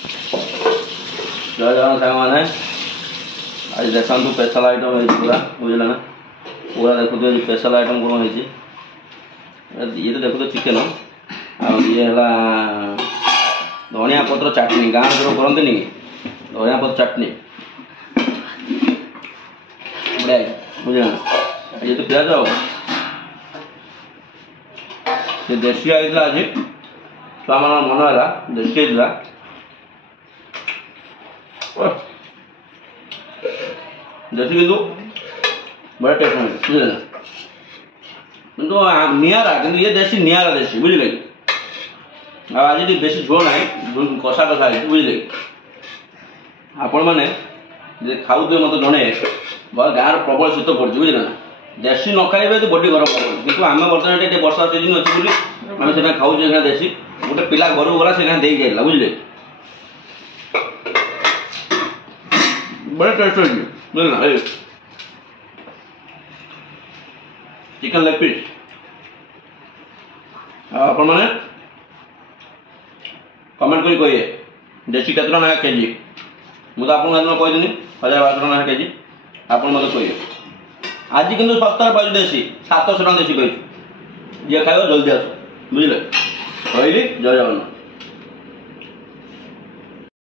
जय जगन्नाथ साइड मैंने आज देखा स्पेशल आइटम है पूरा बुझे ना पूरा देखो स्पेशल आइटम कौन है ये तो देखो चिकेन ये है धनिया पत्र चटनी गाँव जो करते नहीं धनिया पत्र चटनी बढ़िया बुझे ना ये तो प्याज ये देशी आई आज छुआ मान मन है देशी देशी किंतु बड़ा टेस्ट है बुझे किंतु निरा कि ये देशी निरा देशी बुझे आज बेसी झोल ना कषा कषा है बुझे आपण मैंने खाऊ मत जड़े गाँव प्रबल शीत पड़े बुझे ना देशी न खाइबे तो बॉडी गरम हम किंतु आम बर्तमान वर्षा सीजन अच्छी आम से खाऊ देशी गोटे पिला घर को गला से दे जाइला बुझे बड़ा टेस्ट है बुझे ना चिकन लेग पीस आपण मैंने कमेंट कर कहिए देशी केत ना केजी मुझे आपको कहदेनी 1012 ना केजी आप मतलब कहिए आज किंतु सस्तार पाई देशी 700 टका देशी पाई जी खाइब जल्दी आस बुझे कहली जय जगन्नाथ।